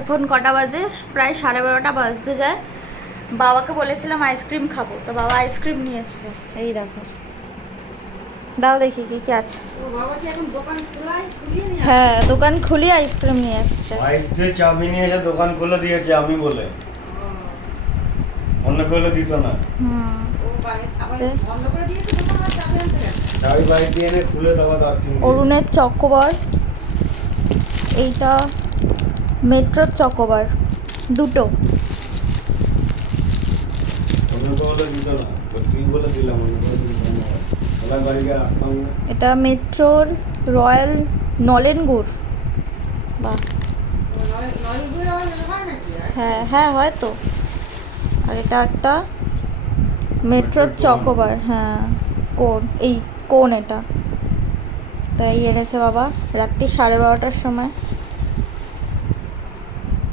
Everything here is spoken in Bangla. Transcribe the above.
এখন কটা বাজে, প্রায় 12:30 বাজতে যায়। বাবাকে বলেছিলাম আইসক্রিম খাবো, তো বাবা আইসক্রিম নিয়ে এসছে। এই দেখো, দাও দেখি কি কি আছে। হ্যাঁ, দোকান খুলি আইসক্রিম নিয়ে এসছে। চাবি নিয়ে এসে দোকান খুলে দিয়েছে আমি বলে, অন্য কেউ দিত না। চাবি বাইক দিয়ে এনে খুলে দেওয়া 10 মিনিট। অরুণের চকোবার, এইটা মেট্রোর চকোবার, দুটো। অন্য কেউ দিত না, তো তুই বলে দিলাম অন্য কেউ দিত না, ওলা বাড়ি গিয়ে আসতাম না। এটা মেট্রোর রয়্যাল নলেন গুড়। বাহ, হ্যাঁ হ্যাঁ হয়তো। আর এটা একটা মেট্রোর চকোবার, হ্যাঁ কোন, এই কোন এটা। তাই এনেছে বাবা রাত্রি 12:30টার সময়।